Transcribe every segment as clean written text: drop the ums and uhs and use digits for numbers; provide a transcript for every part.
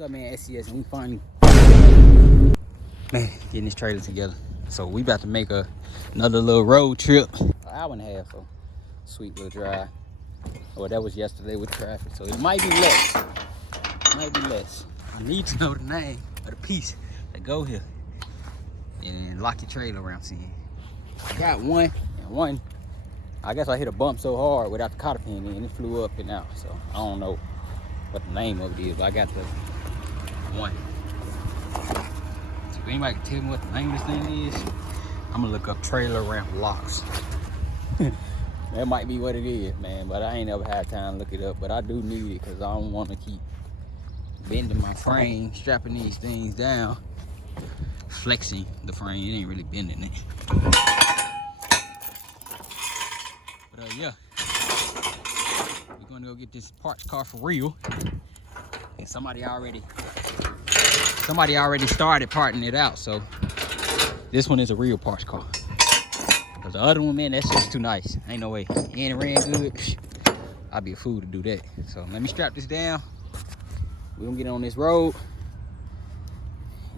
What's up, man? SCS, and we finally, man, getting this trailer together. So we about to make another little road trip. An hour and a half, so sweet little drive. Well, that was yesterday with traffic, so it might be less. It might be less. I need to know the name of the piece that go here and lock your trailer around seeing. I got one, and one, I guess I hit a bump so hard without the cotter pin in, it flew up and out. So I don't know what the name of it is, but I got the one. So if anybody can tell me what the name of this thing is, I'm gonna look up trailer ramp locks. That might be what it is, man, but I ain't never had time to look it up. But I do need it because I don't want to keep bending my frame, strapping these things down, flexing the frame. It ain't really bending it. But yeah, we're gonna go get this parts car for real. And somebody already started parting it out, so this one is a real parts car. Because the other one, man, that's just too nice. Ain't no way. And it ran good. I'd be a fool to do that. So let me strap this down. We're gonna get on this road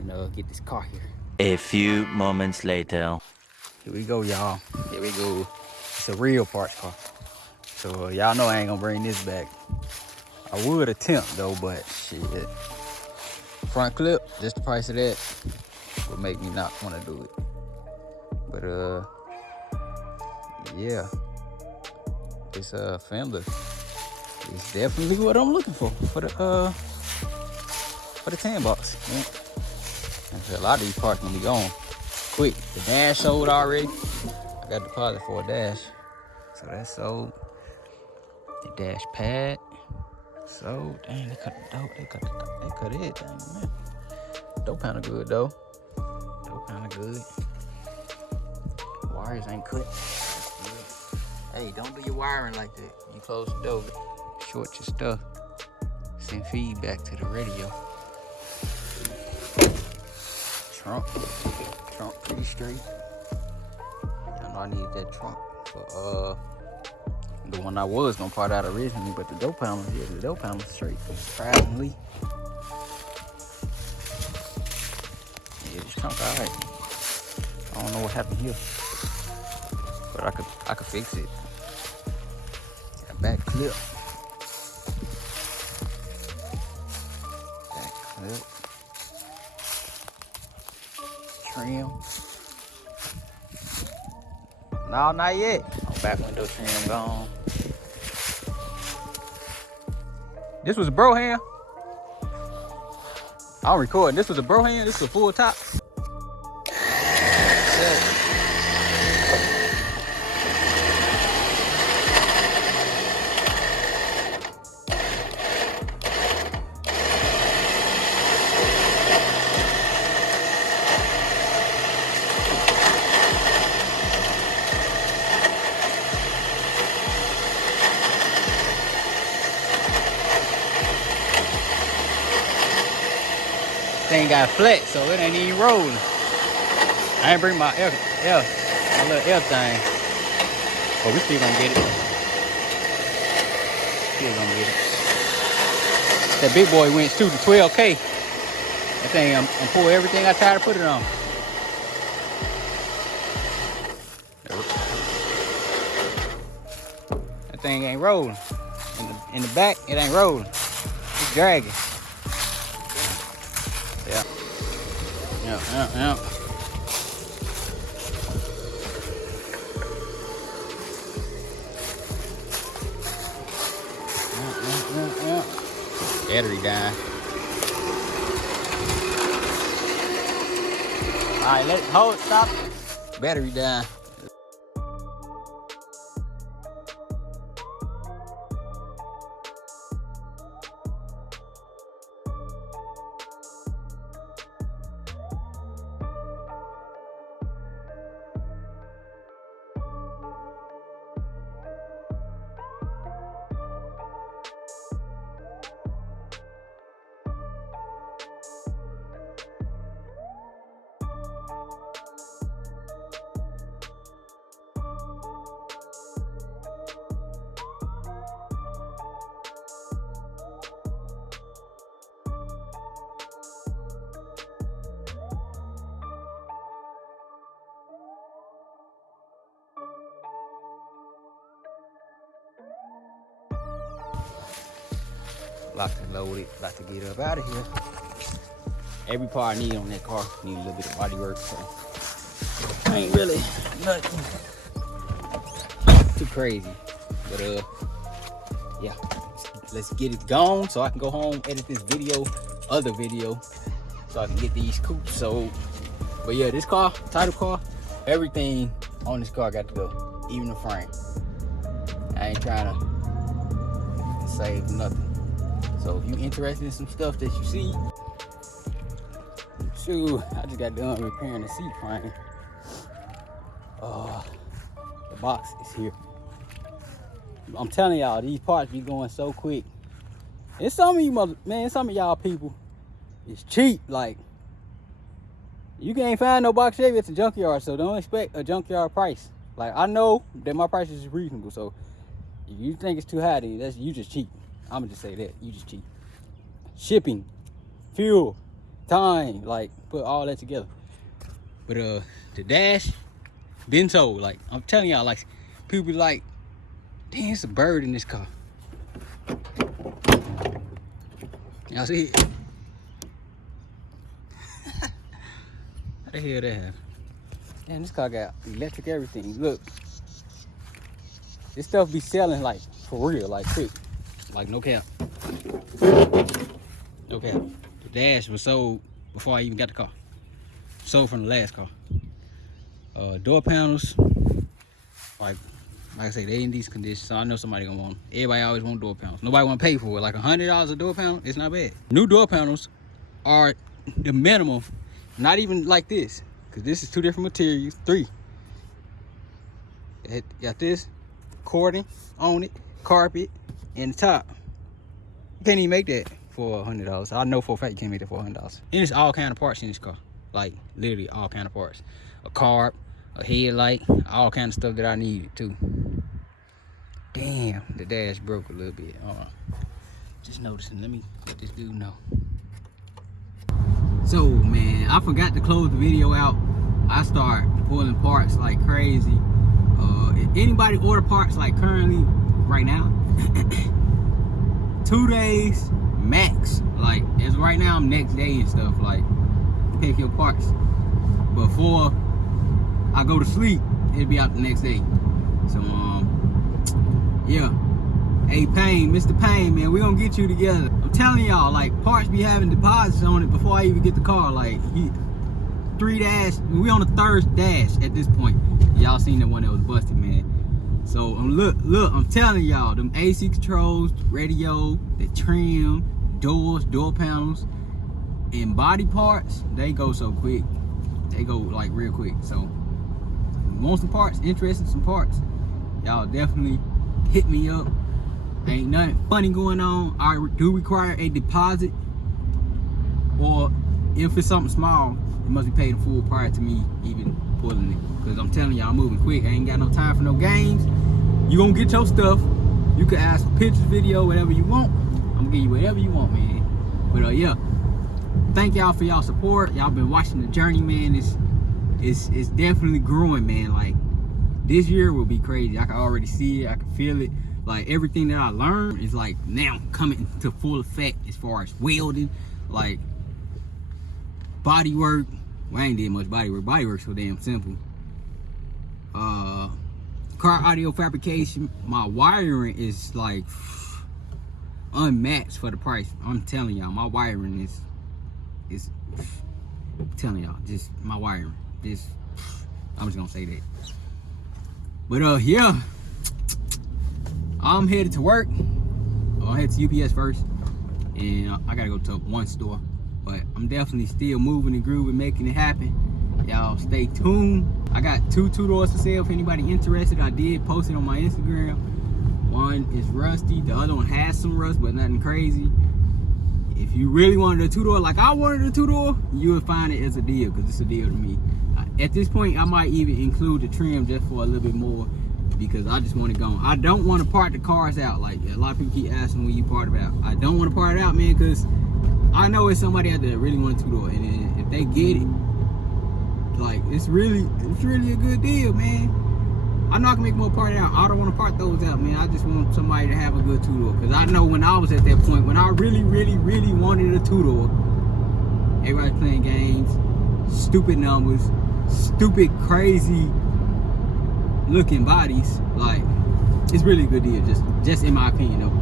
and get this car here. A few moments later. Here we go, y'all. Here we go. It's a real parts car. So y'all know I ain't gonna bring this back. I would attempt though, but shit. Front clip, just the price of that would make me not want to do it. But yeah, this fender is definitely what I'm looking for the 10 bucks. Yeah. A lot of these parts gonna be gone quick. The dash sold already. I got a deposit for a dash, so that's sold. The dash pad sold. Dang, they cut the dope. They cut everything, man. Dope kind of good though. Dope kind of good. Wires ain't cut. Hey, don't do your wiring like that. You close the door, short your stuff, send feedback to the radio. Trunk pretty straight. Y'all know I need that trunk for the one I was gonna part out originally, but the door panel, yeah, the door panel's straight, surprisingly. Yeah, this trunk alright. I don't know what happened here, but I could fix it. Back clip. Back clip. Trim. No, not yet. Oh, back window trim gone. This was a bro hand. I'm recording. This was a bro hand. This was a full top. Thing got flat, so it ain't even rolling. I ain't bring my my little L thing, but we still gonna get it. Still gonna get it. That big boy went to the 12K. That thing, I'm pull everything I tried to put it on. That thing ain't rolling. In the back, it ain't rolling. It's dragging. Yeah. Yeah. Battery dying. Alright, let's hold, stop. Battery dying. Locked and loaded. About to get up out of here. Every part I need on that car need a little bit of body work, so ain't really nothing too crazy. But yeah, let's get it gone so I can go home, edit this other video, so I can get these coupes sold. But yeah, this car, title car, everything on this car got to go, even the frame. I ain't trying to save nothing. So if you interested in some stuff that you see, shoot, I just got done repairing the seat frame. The box is here. I'm telling y'all, these parts be going so quick. And some of you some of y'all people, it's cheap. Like, you can't find no box Chevy at the junkyard, so don't expect a junkyard price. Like, I know that my price is reasonable, so if you think it's too high, then you just cheap. I'ma just say that, you just cheap. Shipping, fuel, time, like, put all that together. But the dash been told, like, I'm telling y'all, like, people be like, damn, it's a bird in this car. Y'all see it? How the hell that happen? Damn, this car got electric everything. Look, this stuff be selling, like, for real, like, quick. Like, no cap. No cap. The dash was sold before I even got the car. Sold from the last car. Door panels, like I say, they in these conditions, so I know somebody gonna want them. Everybody always want door panels. Nobody want to pay for it. Like $100 a door panel, it's not bad. New door panels are the minimum, not even like this, because this is 2 different materials, 3. It got this cording on it, carpet, and the top. You can't even make that for $100. I know for a fact you can't make that for $100. And it's all kind of parts in this car, like literally all kind of parts. A carb, a headlight, all kind of stuff that I needed too. Damn, the dash broke a little bit. Just noticing. Let me let this dude know. So man, I forgot to close the video out. I start pulling parts like crazy. If anybody order parts like currently right now, 2 days max. Like as right now, I'm next day and stuff. Like pick your parts before I go to sleep. It'll be out the next day. So yeah. Hey Payne, Mr. Payne, man, we gonna get you together. I'm telling y'all, like parts be having deposits on it before I even get the car. Like 3 dash, we on the 3rd dash at this point. Y'all seen the one that was busted, man. So look, I'm telling y'all, them AC controls, radio, the trim, doors, door panels, and body parts, they go so quick. They go like real quick. So want some parts, interested in some parts, y'all definitely hit me up. Ain't nothing funny going on. I do require a deposit, or if it's something small, it must be paid in full prior to me even pulling it. Because I'm telling y'all, I'm moving quick. I ain't got no time for no games. You gonna get your stuff. You can ask for pictures, video, whatever you want. I'm gonna give you whatever you want, man. But yeah, thank y'all for y'all support. Y'all been watching the journey, man. It's definitely growing, man. Like this year will be crazy. I can already see it. I can feel it. Like everything that I learned is like now coming to full effect as far as welding, like body work. Well, I ain't did much body work. Body work's so damn simple. Car audio fabrication. My wiring is like unmatched for the price. I'm telling y'all, my wiring is I'm telling y'all, just my wiring. I'm just gonna say that. But yeah, I'm headed to work. I'll head to UPS first, and I gotta go to one store. But I'm definitely still moving and grooving, making it happen. Y'all stay tuned. I got 2 2-doors for sale if anybody interested. I did post it on my Instagram. One is rusty, the other one has some rust, but nothing crazy. If you really wanted a 2-door like I wanted a 2-door, you would find it as a deal, because it's a deal to me. At this point, I might even include the trim just for a little bit more, because I just want it gone. I don't want to part the cars out. Like a lot of people keep asking when you part it out. I don't want to part it out, man, because I know it's somebody out there that really want a 2-door, and then if they get it, like it's really a good deal, man. I'm not gonna make more part out. I don't want to part those out, man. I just want somebody to have a good two-door. Because I know when I was at that point, when I really, really, really wanted a two-door, everybody's playing games, stupid numbers, stupid, crazy looking bodies. Like, it's really a good deal, just in my opinion, though.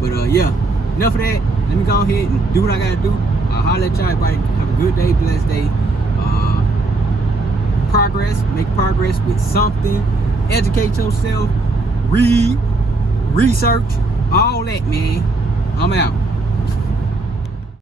But yeah, enough of that. Let me go ahead and do what I gotta do. I'll holler at y'all. Everybody have a good day, blessed day. Make progress with something. Educate yourself. Read, research, all that, man. I'm out.